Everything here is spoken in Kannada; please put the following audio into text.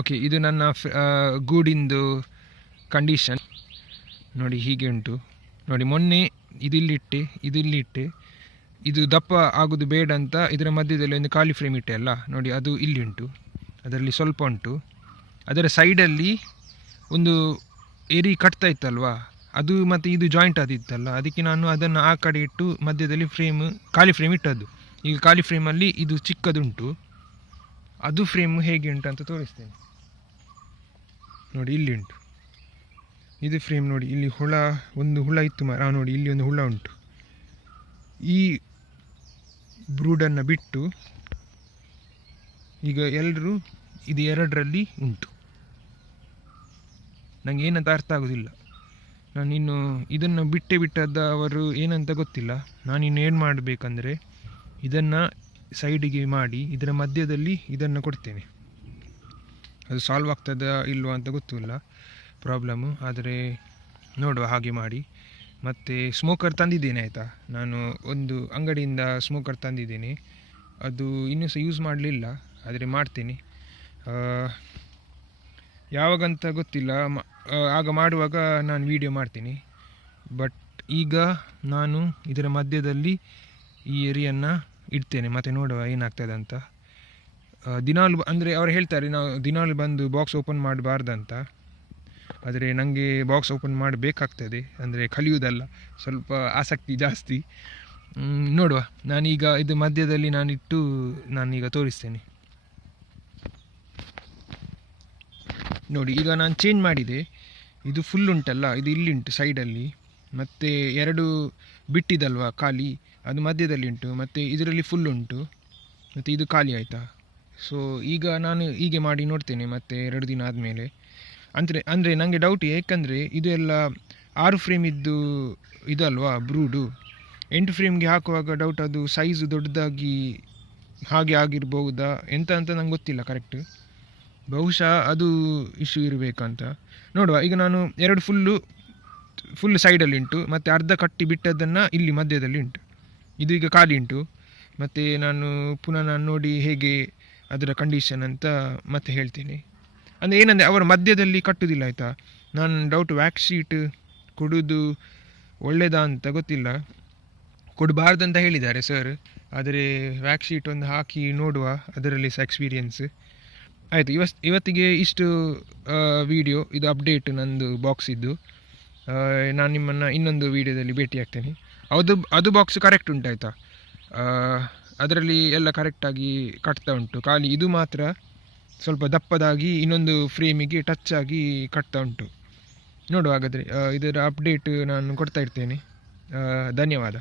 ಓಕೆ ಇದು ನನ್ನ ಗೂಡಿಂದು ಕಂಡೀಷನ್ ನೋಡಿ, ಹೀಗೆ ಉಂಟು. ನೋಡಿ, ಮೊನ್ನೆ ಇದಿಲ್ಲಿಟ್ಟೆ ಇದಿಲ್ಲಿಟ್ಟೆ, ಇದು ದಪ್ಪ ಆಗೋದು ಬೇಡ ಅಂತ ಇದರ ಮಧ್ಯದಲ್ಲಿ ಒಂದು ಖಾಲಿ ಫ್ರೇಮ್ ಇಟ್ಟೆ ಅಲ್ಲ? ನೋಡಿ, ಅದು ಇಲ್ಲಿ ಉಂಟು. ಅದರಲ್ಲಿ ಸ್ವಲ್ಪ ಉಂಟು. ಅದರ ಸೈಡಲ್ಲಿ ಒಂದು ಏರಿ ಕಟ್ತಾ ಇತ್ತಲ್ವಾ? ಅದು ಮತ್ತು ಇದು ಜಾಯಿಂಟ್ ಆದಿತ್ತಲ್ಲ ಅದಕ್ಕೆ ನಾನು ಅದನ್ನು ಆ ಕಡೆ ಇಟ್ಟು ಮಧ್ಯದಲ್ಲಿ ಫ್ರೇಮ್ ಖಾಲಿ ಫ್ರೇಮ್ ಇಟ್ಟದ್ದು. ಈಗ ಖಾಲಿ ಫ್ರೇಮಲ್ಲಿ ಇದು ಚಿಕ್ಕದುಂಟು. ಅದು ಫ್ರೇಮ್ ಹೇಗೆ ಉಂಟು ಅಂತ ತೋರಿಸ್ತೇನೆ. ನೋಡಿ, ಇಲ್ಲಿ ಉಂಟು. ಇದು ಫ್ರೇಮ್ ನೋಡಿ, ಇಲ್ಲಿ ಹುಳ, ಒಂದು ಹುಳ ಇತ್ತು ಮರ ನೋಡಿ, ಇಲ್ಲಿ ಒಂದು ಹುಳ ಉಂಟು. ಈ ಬ್ರೂಡನ್ನು ಬಿಟ್ಟು ಈಗ ಎಲ್ಲರೂ ಇದು ಎರಡರಲ್ಲಿ ಉಂಟು. ನನಗೆ ಏನಂತ ಅರ್ಥ ಆಗೋದಿಲ್ಲ. ನಾನು ಇನ್ನು ಇದನ್ನು ಬಿಟ್ಟೆ ಬಿಟ್ಟದ್ದು ಅವರು ಏನಂತ ಗೊತ್ತಿಲ್ಲ. ನಾನಿನ್ನು ಏನು ಮಾಡಬೇಕಂದ್ರೆ, ಇದನ್ನು ಸೈಡಿಗೆ ಮಾಡಿ ಇದರ ಮಧ್ಯದಲ್ಲಿ ಇದನ್ನು ಕೊಡ್ತೇನೆ. ಅದು ಸಾಲ್ವ್ ಆಗ್ತದ ಇಲ್ವಾ ಅಂತ ಗೊತ್ತಿಲ್ಲ ಪ್ರಾಬ್ಲಮ್ಮು ಆದರೆ ನೋಡುವ ಹಾಗೆ ಮಾಡಿ. ಮತ್ತು ಸ್ಮೋಕರ್ ತಂದಿದ್ದೇನೆ ಆಯಿತಾ? ನಾನು ಒಂದು ಅಂಗಡಿಯಿಂದ ಸ್ಮೋಕರ್ ತಂದಿದ್ದೇನೆ. ಅದು ಇನ್ನೂ ಸಹ ಯೂಸ್ ಮಾಡಲಿಲ್ಲ, ಆದರೆ ಮಾಡ್ತೇನೆ. ಯಾವಾಗಂತ ಗೊತ್ತಿಲ್ಲ ಆಗ ಮಾಡುವಾಗ ನಾನು ವೀಡಿಯೋ ಮಾಡ್ತೀನಿ. ಬಟ್ ಈಗ ನಾನು ಇದರ ಮಧ್ಯದಲ್ಲಿ ಈ ಏರಿಯನ್ನು ಇಡ್ತೇನೆ, ಮತ್ತು ನೋಡುವ ಏನಾಗ್ತದೆ ಅಂತ. ದಿನಾಲು ಅಂದರೆ ಅವ್ರು ಹೇಳ್ತಾರೆ, ನಾವು ದಿನಾಲು ಬಂದು ಬಾಕ್ಸ್ ಓಪನ್ ಮಾಡಬಾರ್ದಂತ. ಆದರೆ ನನಗೆ ಬಾಕ್ಸ್ ಓಪನ್ ಮಾಡಬೇಕಾಗ್ತದೆ, ಅಂದರೆ ಕಲಿಯುವುದಲ್ಲ, ಸ್ವಲ್ಪ ಆಸಕ್ತಿ ಜಾಸ್ತಿ. ನೋಡುವ. ನಾನೀಗ ಇದು ಮಧ್ಯದಲ್ಲಿ ನಾನಿಟ್ಟು ನಾನೀಗ ತೋರಿಸ್ತೇನೆ. ನೋಡಿ, ಈಗ ನಾನು ಚೇಂಜ್ ಮಾಡಿದೆ. ಇದು ಫುಲ್ ಉಂಟಲ್ಲ, ಇದು ಇಲ್ಲಿ ಉಂಟು ಸೈಡಲ್ಲಿ ಮತ್ತು ಎರಡು ಬಿಟ್ಟಿದಲ್ವ, ಖಾಲಿ. ಅದು ಮಧ್ಯದಲ್ಲಿ ಉಂಟು, ಮತ್ತು ಇದರಲ್ಲಿ ಫುಲ್ ಉಂಟು, ಮತ್ತು ಇದು ಖಾಲಿ ಆಯಿತಾ? ಸೊ ಈಗ ನಾನು ಹೀಗೆ ಮಾಡಿ ನೋಡ್ತೇನೆ ಮತ್ತೆ ಎರಡು ದಿನ ಆದಮೇಲೆ. ಅಂದರೆ ಅಂದರೆ ನನಗೆ ಡೌಟ್ ಏಕೆಂದರೆ ಇದು ಎಲ್ಲ ಆರು ಫ್ರೇಮ್ ಇದ್ದು ಇದಲ್ವಾ ಬ್ರೂಡು ಎಂಟು ಫ್ರೇಮ್ಗೆ ಹಾಕುವಾಗ ಡೌಟ್ ಅದು ಸೈಜು ದೊಡ್ಡದಾಗಿ ಹಾಗೆ ಆಗಿರ್ಬೋದಾ ಎಂತ ಅಂತ ನಂಗೆ ಗೊತ್ತಿಲ್ಲ ಕರೆಕ್ಟ್ ಬಹುಶಃ ಅದು ಇಶ್ಯೂ ಇರಬೇಕಂತ. ನೋಡುವ, ಈಗ ನಾನು ಎರಡು ಫುಲ್ಲು ಫುಲ್ ಸೈಡಲ್ಲಿ ಉಂಟು, ಮತ್ತು ಅರ್ಧ ಕಟ್ಟಿ ಬಿಟ್ಟದ್ದನ್ನು ಇಲ್ಲಿ ಮಧ್ಯದಲ್ಲಿ ಉಂಟು. ಇದು ಈಗ ಖಾಲಿ ಉಂಟು. ಮತ್ತು ನಾನು ಪುನಃ ನಾನು ನೋಡಿ ಹೇಗೆ ಅದರ ಕಂಡೀಷನ್ ಅಂತ ಮತ್ತೆ ಹೇಳ್ತೀನಿ. ಅಂದರೆ ಏನಂದರೆ ಅವರ ಮಧ್ಯದಲ್ಲಿ ಕಟ್ಟುವುದಿಲ್ಲ ಆಯಿತಾ? ನಾನು ಡೌಟ್ ವ್ಯಾಕ್ಸೀಟ್ ಶೀಟ್ ಕೊಡೋದು ಒಳ್ಳೆಯದಾ ಅಂತ ಗೊತ್ತಿಲ್ಲ. ಕೊಡಬಾರ್ದಂತ ಹೇಳಿದ್ದಾರೆ ಸರ್ ಆದರೆ ವ್ಯಾಕ್ಸೀಟ್ ಶೀಟ್ ಒಂದು ಹಾಕಿ ನೋಡುವ ಅದರಲ್ಲಿ ಸಹ ಎಕ್ಸ್ಪೀರಿಯೆನ್ಸ್ ಆಯಿತು, ಇವಸ್, ಇವತ್ತಿಗೆ ಇಷ್ಟು ವಿಡಿಯೋ ಇದು ಅಪ್ಡೇಟ್ ನಂದು ಬಾಕ್ಸಿದ್ದು ನಾನು ನಿಮ್ಮನ್ನು ಇನ್ನೊಂದು ವೀಡಿಯೋದಲ್ಲಿ ಭೇಟಿ ಆಗ್ತೇನೆ ಅದು ಅದು ಬಾಕ್ಸ್ ಕರೆಕ್ಟ್ ಉಂಟಾಯ್ತಾ ಅದರಲ್ಲಿ ಎಲ್ಲ ಕರೆಕ್ಟಾಗಿ ಕಟ್ತಾ ಉಂಟು. ಖಾಲಿ ಇದು ಮಾತ್ರ ಸ್ವಲ್ಪ ದಪ್ಪದಾಗಿ ಇನ್ನೊಂದು ಫ್ರೇಮಿಗೆ ಟಚ್ ಆಗಿ ಕಟ್ತಾ ಉಂಟು. ನೋಡುವ ಹಾಗಾದರೆ ಇದರ ಅಪ್ಡೇಟ್ ನಾನು ಕೊಡ್ತಾ ಇರ್ತೇನೆ. ಧನ್ಯವಾದ.